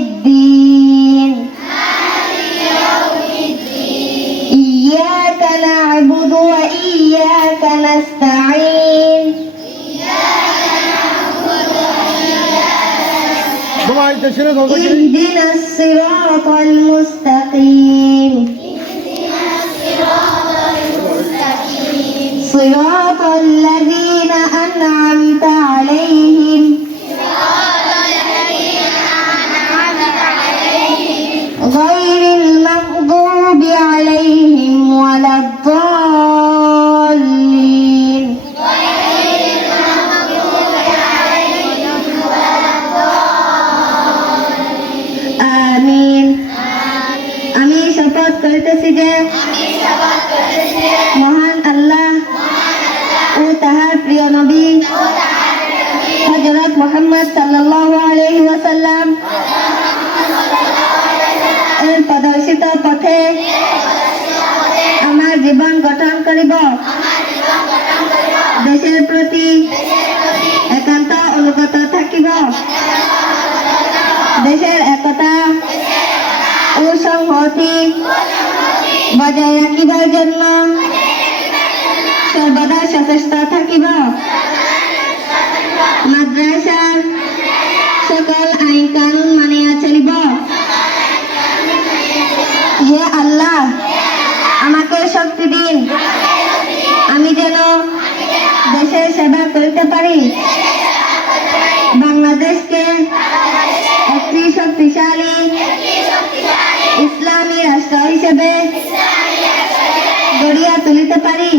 الدين. مالك يوم الدين إياك نعبد وإياك نستعين. اهدنا الصراط المستقيم. اهدنا الصراط المستقيم. صراط الذي غير المغضوب عليهم ولا الضالين আমিন আমি শপথ করিতেছি যে মহান আল্লাহ ও তাহার প্রিয় নবী হযরত মুহাম্মদ সাল্লাল্লাহু আলাইহি ওয়াসাল্লাম এর প্রদর্শিত পথে আমার জীবন গঠন করিব। দেশের প্রতি একান্ত অনুগত থাকিব। দেশের একতা ও সংহতি বজায় রাখিবার জন্য সর্বদা সচেষ্ট থাকিব। করতে পারি? বাংলাদেশকে একটি শক্তিশালী ইসলামী রাষ্ট্র হিসেবে গড়িয়া তুলিতে পারি?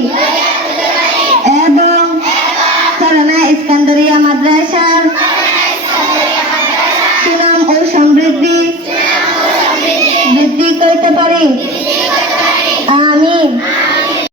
এবং করোনা ইস্কান্দরিয়া মাদ্রাসার সুনাম ও সমৃদ্ধি বৃদ্ধি করতে পারি?